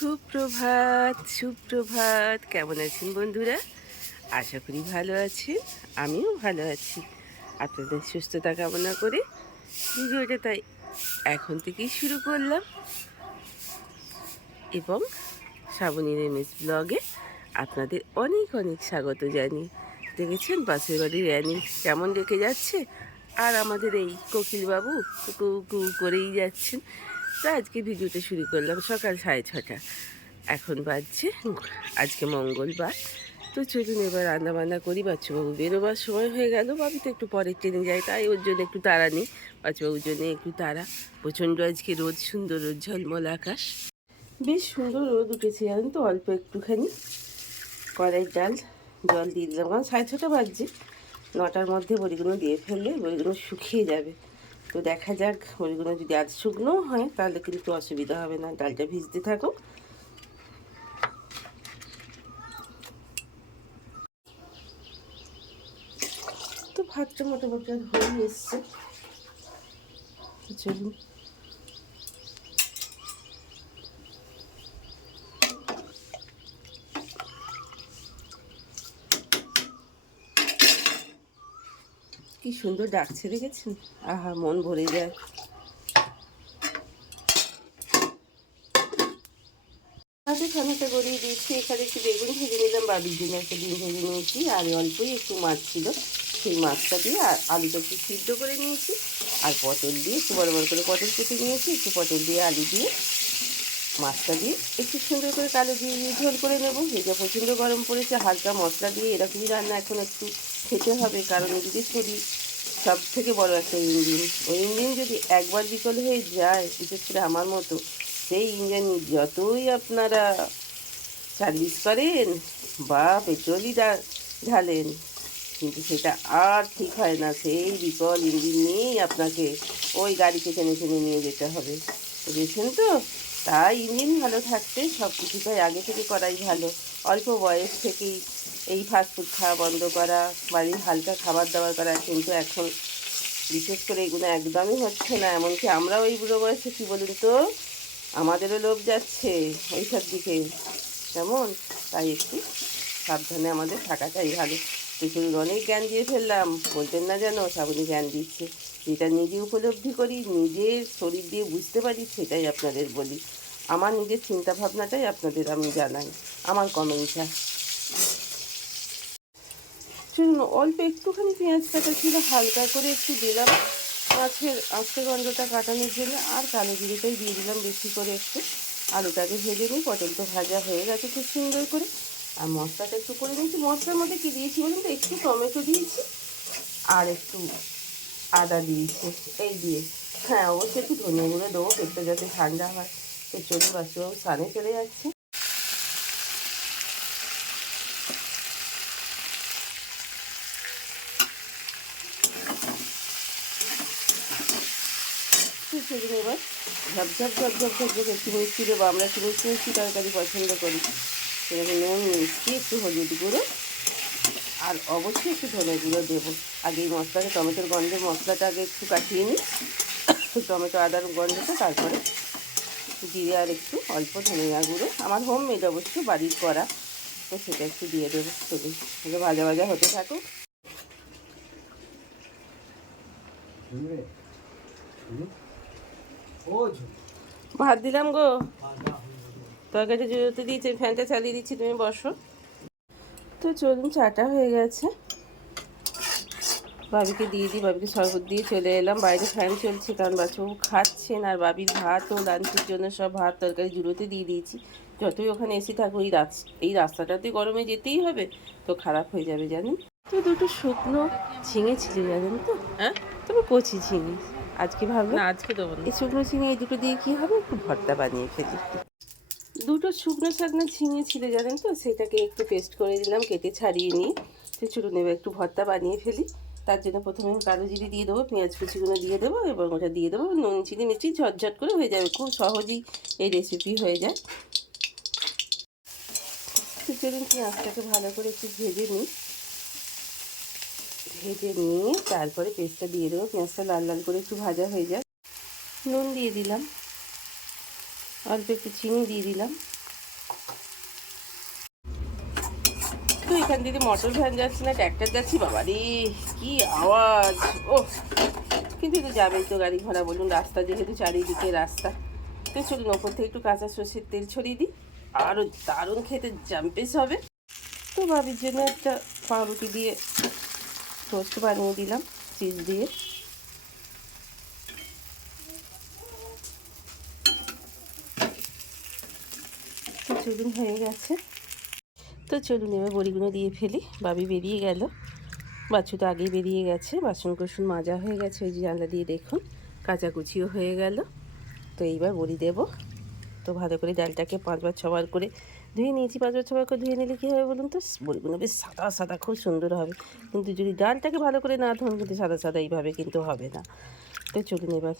সুপ্রভাত সুপ্রভাত। কেমন আছেন বন্ধুরা? আশা করি ভালো আছেন। আমিও ভালো আছি। আপনাদের সুস্থতা কামনা করে ভিডিওটা তাই এখন থেকেই শুরু করলাম। এবং শ্রাবণী রেমেজ ব্লগে আপনাদের অনেক অনেক স্বাগত জানি দেখেছেন পাশের বাড়ির র্যানি কেমন রেখে যাচ্ছে? আর আমাদের এই কোকিলবাবু কু কু করেই যাচ্ছেন। তো আজকে ভিডিওটা শুরু করলাম সকাল সাড়ে ছটা। এখন বাজছে আজকে মঙ্গলবার। তো চলুন এবার রান্না বান্না করি, বাচ্চাবাবু বেরোবার সময় হয়ে গেল। বাবু তো একটু পরে ট্রেনে যায় তাই ওর জন্য একটু তাড়া নেই। বাচ্চাবাবুর জন্য একটু তাড়া। প্রচণ্ড আজকে রোদ, সুন্দর রোদ, ঝলমল আকাশ। বেশ সুন্দর রোদ উঠেছে জানেন তো, অল্প একটুখানি। কড়াইয়ের ডাল, জল দিয়ে দিলাম। কারণ সাড়ে ছটা বাজছে। নটার মধ্যে বড়িগুলো দিয়ে ফেললে বড়িগুলো শুকিয়ে যাবে। তো দেখা যাক ওইগুলো যদি আজ শুকনো হয়, তাহলে কিন্তু অসুবিধা হবে না। ডালটা ভিজতে থাকো তো ভাতটা মোটামুটি হয়ে এসছে। চলুন। কি সুন্দর ডাকছে, দেখেছেন? আহা, মন ভরে যায়। খানাটা গড়িয়ে দিয়েছি, এখানে একটু বেগুন ভেজে নিলাম, বাবির জন্য একটা ডিম ভেজে নিয়েছি, আর অল্পই একটু মাছ ছিল। সেই মাছটা দিয়ে আর আলুটা একটু সিদ্ধ করে নিয়েছি, আর পটল দিয়ে একটু বড় বড় করে পটল কেটে নিয়েছি, একটু পটল দিয়ে আলু দিয়ে মাছটা দিয়ে একটু সুন্দর করে কালো দিয়ে দিয়ে ঝোল করে নেব। যেটা প্রচণ্ড গরম পড়েছে, হালকা মশলা দিয়ে এরকমই রান্না এখন একটু খেতে হবে, কারণ এদিকে শরীর সব থেকে বড় একটা ইঞ্জিন। ওই ইঞ্জিন যদি একবার বিকল হয়ে যায়, বিশেষ করে আমার মতো, সেই ইঞ্জিন যতই আপনারা সার্ভিস করেন বা পেট্রোলই ঢালেন, কিন্তু সেটা আর ঠিক হয় না। সেই বিকল ইঞ্জিন নিয়েই আপনাকে ওই গাড়িকে টেনে টেনে নিয়ে যেতে হবে। বুঝেছেন তো? তাই ইঞ্জিন ভালো থাকতে সব কিছুটাই আগে থেকে করাই ভালো। অল্প বয়স থেকেই এই ফাস্টফুড খাওয়া বন্ধ করা, বাড়ির হালকা খাবার দাবার করা, কিন্তু এখন বিশেষ করে এগুলো একদমই হচ্ছে না। এমনকি আমরাও এই বুড়ো বয়সে কী বলুন তো, আমাদেরও লোভ যাচ্ছে ওইসব দিকে। কেমন? তাই একটু সাবধানে আমাদের থাকাটাই ভালো। পৃথিবীর অনেক জ্ঞান দিয়ে ফেললাম, বলতেন না যেন শ্রাবণী জ্ঞান দিচ্ছে। যেটা নিজে উপলব্ধি করি নিজের শরীর দিয়ে বুঝতে পারি, সেটাই আপনাদের বলি। আমার নিজের চিন্তা ভাবনাটাই আপনাদের আমি জানাই। আমার কমেন্টটা শুনুন অল্প একটুখানি পেঁয়াজ কাটা ছিল, হালকা করে একটু দিলাম। মাছের আস্তে গন্ধটা কাটানোর জন্য আর কালো জিরেটাই দিয়ে দিলাম বেশি করে একটু। আলুটাকে ভেজে নিই পটল তো ভাজা হয়ে গেছে খুব সুন্দর করে। আর মশলাটা একটু করে নিয়েছি মশলার মধ্যে কী দিয়েছি বলুন তো? একটু টমেটো দিয়েছি আর একটু আদা দিয়েছি। এই দিয়ে। হ্যাঁ অবশ্যই একটু ধনিয়া গুঁড়ো দেবো পেটটা যাতে ঠান্ডা হয়। তো চলুন বাচ্চাও স্নানে চলে যাচ্ছে। চলুন এবার ঝপঝপ ঝপঝপ ঝপঝপ একটু মিষ্টি দেবো। আমরা একটু মিষ্টি মিষ্টি তরকারি পছন্দ করি। সেরকম নুন, মিষ্টি, একটু হলুদ গুঁড়ো, আর অবশ্যই একটু ধনে গুঁড়ো দেবো। আগে এই মশলাটা টমেটোর গন্ধে মশলাটা আগে একটু কাটিয়ে নিই। টমেটো আদার গন্ধটা, তারপরে জিরে আর একটু অল্প ধনিয়া গুঁড়ো। আমার হোম মেড অবশ্য, বাড়ির করা। তো সেটা একটু দিয়ে দেবো চলুন ভাজা ভাজা হতে থাকুক। ভাত দিলাম গো। তরকারি জুড়োতে দিয়েছি ফ্যানটা চালিয়ে দিচ্ছি, তুমি বসো। তো চলুন, চাটা হয়ে গেছে। বাবিকে দিয়ে দিই, বাবিকে শরবত দিয়ে চলে এলাম। বাইরে ফ্যান চলছে, কারণ বাচ্চাবাবু খাচ্ছেন, আর বাবির ভাত ও লাঞ্চের জন্য সব ভাত তরকারি জুড়োতে দিয়ে দিয়েছি। যতই ওখানে এসি থাকো, এই এই রাস্তাটাতে গরমে যেতেই হবে, তো খারাপ হয়ে যাবে জানেন? তো দুটো শুকনো ঝিঙে ছিল জানেন তো? হ্যাঁ? তবে কচি ঝিঙে। আজকে ভাবলাম না আজকে দেবো না। এই শুকনো ঝিঙে এই দুটো দিয়ে কী হবে? একটু ভর্তা বানিয়ে ফেলি। দুটো শুকনো শাকনা ঝিঙে ছিল জানেন তো? সেটাকে একটু পেস্ট করে দিলাম কেটে ছাড়িয়ে নিয়ে ছোটো নেবে একটু ভর্তা বানিয়ে ফেলি। তার জন্য প্রথমে আমি কালো জিরে দিয়ে দেবো পেঁয়াজ কুচিগুলো দিয়ে দেবো এবং ওটা দিয়ে দেবো। নুন চিনি মিষ্টি ঝটঝট করে হয়ে যাবে। খুব সহজেই এই রেসিপি হয়ে যায়। তো চলুন পেঁয়াজটাকে ভালো করে একটু ভেজে নিই। ভেজে নিয়ে তারপরে পেস্টটা দিয়ে দেবো। পেঁয়াজটা লাল লাল করে একটু ভাজা হয়ে যাক। নুন দিয়ে দিলাম। অল্প একটু চিনি দিয়ে দিলাম। তো এখান থেকে মটর ভ্যান যাচ্ছে না, ট্র্যাক্টর যাচ্ছি, বাবা রে, কি আওয়াজ! ও কিন্তু একটু যাবেই তো গাড়ি ঘোড়া, বলুন রাস্তা যেহেতু চারিদিকে রাস্তা। তো চলুন, ওপর থেকে একটু কাঁচা সর্ষের তেল ছড়িয়ে দিই। আরও দারুণ খেতে জাম্পেস হবে। তো ভাবির জন্য একটা পাউরুটি দিয়ে টোস্ট বানিয়ে দিলাম, চিজ দিয়ে। তো চলুন, হয়ে গেছে। তো চলুন, এবার বড়িগুলো দিয়ে ফেলি। বাবি বেরিয়ে গেল। বাচ্চু তো আগেই বেরিয়ে গেছে। বাসন কুসুন মাজা হয়ে গেছে। ওই যে জানলা দিয়ে দেখুন, কাচাকুচিও হয়ে গেল। তো এইবার বড়ি দেব। তো ভালো করে ডালটাকে পাঁচবার, ছবার করে ধুয়ে নিয়েছি পাঁচবার ছবার করে ধুয়ে নিলে কী হবে বলুন তো? বড়িগুলো বেশ সাদা সাদা, খুব সুন্দর হবে। কিন্তু যদি ডালটাকে ভালো করে না ধরুন কিন্তু সাদা সাদা এইভাবে কিন্তু হবে না। তো চলুন এবার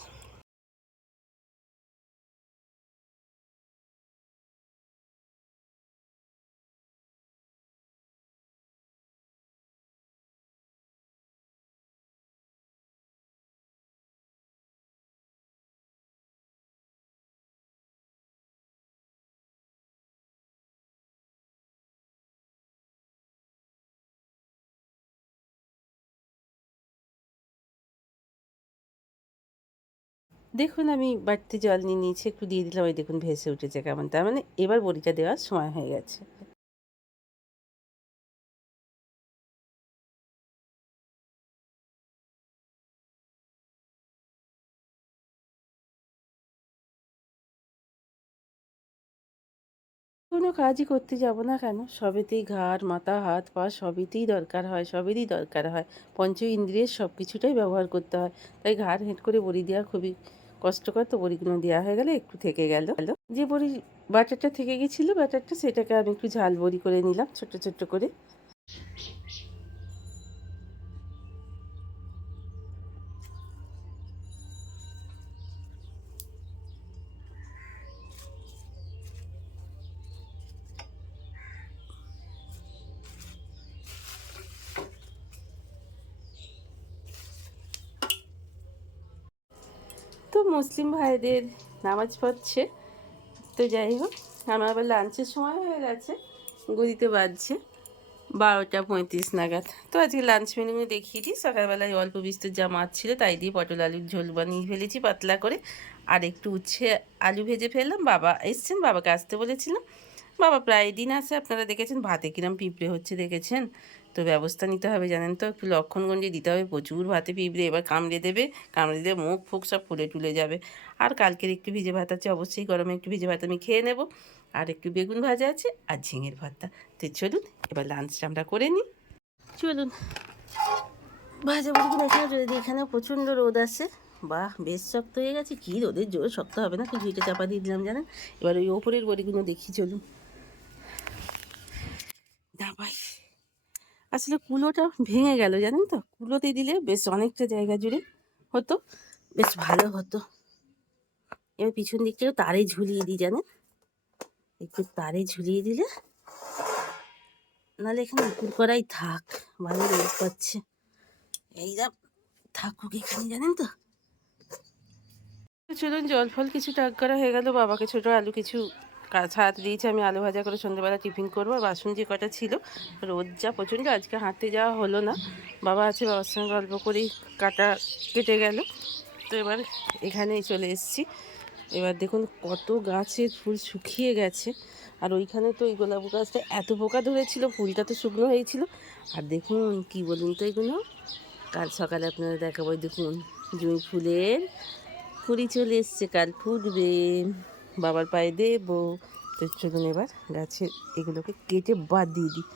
দেখুন, আমি বাড়িতে জল নিয়ে নিয়েছি, একটু দিয়ে দিলাম, ওই দেখুন ভেসে উঠেছে কেমন। তার মানে এবার বড়িটা দেওয়ার সময় হয়ে গেছে। কোনো কাজই করতে যাব না কেন? সবেতেই ঘাড়, মাথা, হাত, পা সবেতেই দরকার হয়, সবেরই দরকার হয়। পঞ্চ ইন্দ্রিয়ের সব কিছুটাই ব্যবহার করতে হয়। তাই ঘাড় হেঁট করে বড়ি দেওয়া খুবই কষ্টকর তো বড়িগুলো দেওয়া হয়ে গেলে একটু থেকে গেল। যে বড়ি বাটারটা থেকে গেছিল, বাটারটা সেটাকে আমি একটু ঝাল বড়ি করে নিলাম ছোট ছোট্ট করে। মুসলিম ভাইদের নামাজ পড়ছে। তো যাই হোক, আমার আবার লাঞ্চের সময় হয়ে গেছে, গদিতে বাজছে, বারোটা পঁয়ত্রিশ নাগাদ। তো আজকে লাঞ্চ মেনু দেখিয়ে দিই, সকালবেলায় অল্প বিস্তর যা মাছ ছিল তাই দিয়ে পটল আলুর ঝোল বানিয়ে ফেলেছি পাতলা করে। আর একটু উচ্ছে আলু ভেজে ফেললাম, বাবা এসছেন, বাবাকে আসতে বলেছিলাম। বাবা প্রায় দিন আসে আপনারা দেখেছেন ভাতে কিরম পিঁপড়ে হচ্ছে দেখেছেন? তো ব্যবস্থা নিতে হবে জানেন তো, একটু লক্ষণগঞ্জে দিতে হবে, প্রচুর ভাতে পিঁপড়ে এবার কামড়ে দেবে কামড়ে দেবে মুখ ফুক সব ফুলে টুলে যাবে। আর কালকের একটু ভিজে ভাত আছে, অবশ্যই গরমে একটু ভিজে ভাত আমি খেয়ে নেব। আর একটু বেগুন ভাজা আছে আর ঝিঙের ভাতটা তো চলুন, এবার লাঞ্চটা আমরা করে নিই। চলুন। ভাজা বড়িগুলো এখানে যদি এখানে প্রচণ্ড রোদ আছে। বাহ, বেশ শক্ত হয়ে গেছে, কী রোদের জোর শক্ত হবে না ঝুঁইটা চাপা দিয়ে দিলাম জানেন। এবার ওই ওপরের বড়িগুলো দেখি, চলুন। দাবাই আসলে কুলোটা ভেঙে গেল, জানেন তো? কুলোতে দিলে বেশ অনেকটা জায়গা জুড়ে হতো, বেশ ভালো হতো। এবার পিছন দিকটাও তারে ঝুলিয়ে দিই, জানেন? একটু তারে ঝুলিয়ে দিলে নাহলে এখানে উপুর করাই থাক, ভালো রোদ পাচ্ছে। এই যা থাকুক এখানে, জানেন তো? চলুন, জল ফল কিছু টাক করা হয়ে গেল, বাবাকে ছোটো আলু কিছু ছাড়াতে দিয়েছি, আমি আলু ভাজা করে সন্ধ্যেবেলা টিফিন করব। বাসন যে কটা ছিল? রোদ যা প্রচণ্ড, আজকে হাঁটতে যাওয়া হলো না। বাবা আছে, বাবার সঙ্গে গল্প করেই কাটা কেটে গেল। তো এবার এখানেই চলে এসেছি। এবার দেখুন কত গাছের ফুল শুকিয়ে গেছে। আর ওইখানে তো ওই গোলাপ গাছটা এত পোকা ধরেছিল, ফুলটা তো শুকনো হয়েছিল। আর দেখুন কি বলুন তো এগুলো? কাল সকালে আপনারা দেখাবো, দেখুন। জুঁই ফুলের ফুরি চলে এসছে, কাল ফুটবে। বাবার পায়ে দেবো। তো চলুন এবার গাছের এগুলোকে কেটে বাদ দিয়ে দিই।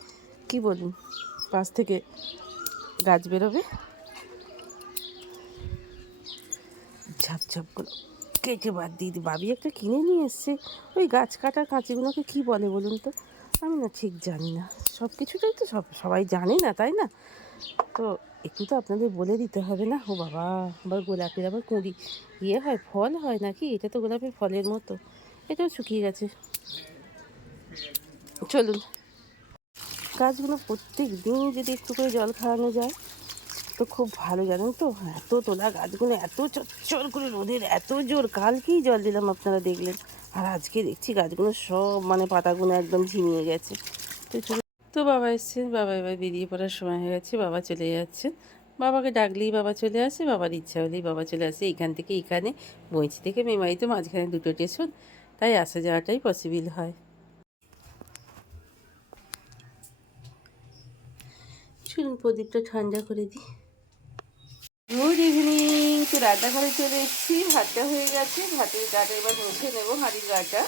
কী বলুন পাশ থেকে গাছ বেরোবে। ঝাপঝাপগুলো কেটে বাদ দিয়ে দিই। বাবি একটা কিনে নিয়ে এসছে। ওই গাছ কাটার কাঁচিগুলোকে কী বলে বলুন তো? আমি না ঠিক জানি না। সব কিছুটাই তো সব সবাই জানে না, তাই না? তো একটু তো আপনাদের বলে দিতে হবে না? ও বাবা, আবার গোলাপের আবার কুঁড়ি। ইয়ে হয়, ফল হয় নাকি? এটা তো গোলাপের ফলের মতো। এটাও শুকিয়ে গেছে। চলুন। গাছগুলো প্রত্যেক দিন যদি একটু করে জল খাওয়ানো যায়, তো খুব ভালো, জানেন তো? এত তোলা গাছগুলো, এত চচ্চর করে রোদের, এত জোর। কালকেই জল দিলাম আপনারা দেখলেন। আর আজকে দেখছি গাছগুলো সব মানে পাতাগুলো একদম ঝিমিয়ে গেছে। তো তো বাবা এসছেন বাবা এবার বেরিয়ে পড়ার সময় হয়ে গেছে, বাবা চলে যাচ্ছেন বাবাকে ডাকলেই বাবা চলে আসে, বাবার ইচ্ছা হলেই বাবা চলে আসে। এখান থেকে এখানে, বইচি থেকে মেমারি তো মাঝখানে দুটো স্টেশন তাই আসা যাওয়াটাই পসিবল হয়। চলুন প্রদীপটা ঠান্ডা করে দিই। গুড ইভিনিং তো রান্নাঘরে চলে এসেছি, ভাতটা হয়ে গেছে, ভাতের গাটা এবার মুছে নেব হাঁড়ির গাটা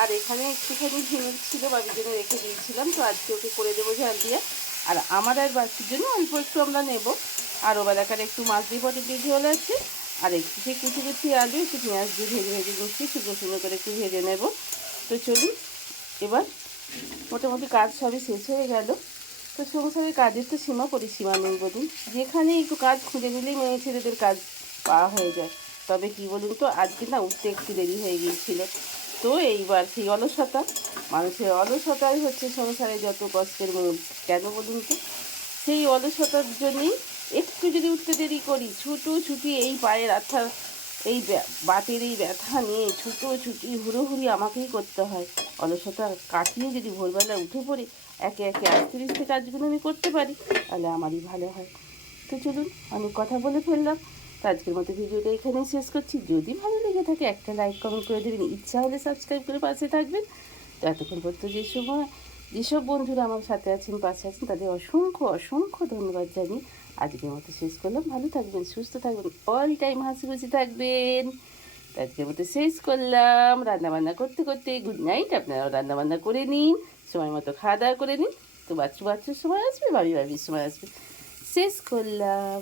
আর এখানে একটুখানি ঝিনুক ছিল, বাবির জন্য রেখে দিয়েছিলাম, তো আজকে ওকে করে দেবো ঝাল দিয়ে। আর আমার আর বাচ্চার জন্য অল্প একটু আমরা নেব। আর ও বেলাকার একটু মাছ দিয়ে পটে দিয়ে ঝোল আছে। আর একটু সেই কুচি কুচি আলু, একটু পেঁয়াজ দিয়ে ভেজে ভেজে নিচ্ছি শুকনো শুকনো করে একটু ভেজে নেব। তো চলুন, এবার মোটামুটি কাজ সবই শেষ হয়ে গেল। তো সংসারের কাজের তো সীমা পরিসীমা নেই বলুন। যেখানে একটু কাজ খুঁজে নিলেই মেয়ে ছেলেদের কাজ পাওয়া হয়ে যায়। তবে কি বলুন তো, আজকে না উঠতে একটু দেরি হয়ে গিয়েছিল। তো এইবার সেই অলসতা। মানুষের অলসতাই হচ্ছে সংসারে যত কষ্টের কেন বলুন তো? সেই অলসতার জন্যই একটু যদি উঠতে দেরি করি, ছুটো ছুটি এই পায়ের আঠা, এই বাতের এই ব্যথা নিয়ে ছুটো ছুটি হুড়োহুড়ি আমাকেই করতে হয়। অলসতা কাটিয়ে যদি ভোরবেলা উঠে পড়ে, একে একে আস্তে আস্তে কাজগুলো আমি করতে পারি, তাহলে আমারই ভালো হয়। তো চলুন, অনেক কথা বলে ফেললাম। তো আজকের মতো ভিডিওটা এখানেই শেষ করছি। যদি ভালো লেগে থাকে, একটা লাইক কমেন্ট করে দেবেন। ইচ্ছা হলে সাবস্ক্রাইব করে পাশে থাকবেন। তো এতক্ষণ পর্যন্ত যে সময় যেসব বন্ধুরা আমার সাথে আছেন, পাশে আছেন, তাদের অসংখ্য অসংখ্য ধন্যবাদ জানিয়ে আজকের মতো শেষ করলাম। ভালো থাকবেন, সুস্থ থাকবেন অল টাইম হাসি খুশি থাকবেন। আজকের মতো শেষ করলাম। রান্নাবান্না করতে করতে গুড নাইট আপনারাও রান্নাবান্না করে নিন, সময় মতো খাওয়া দাওয়া করে নিন। তো বাচ্চু বাচ্চার সময় আসবে বাড়ি বাড়ির সময় আসবে। শেষ করলাম।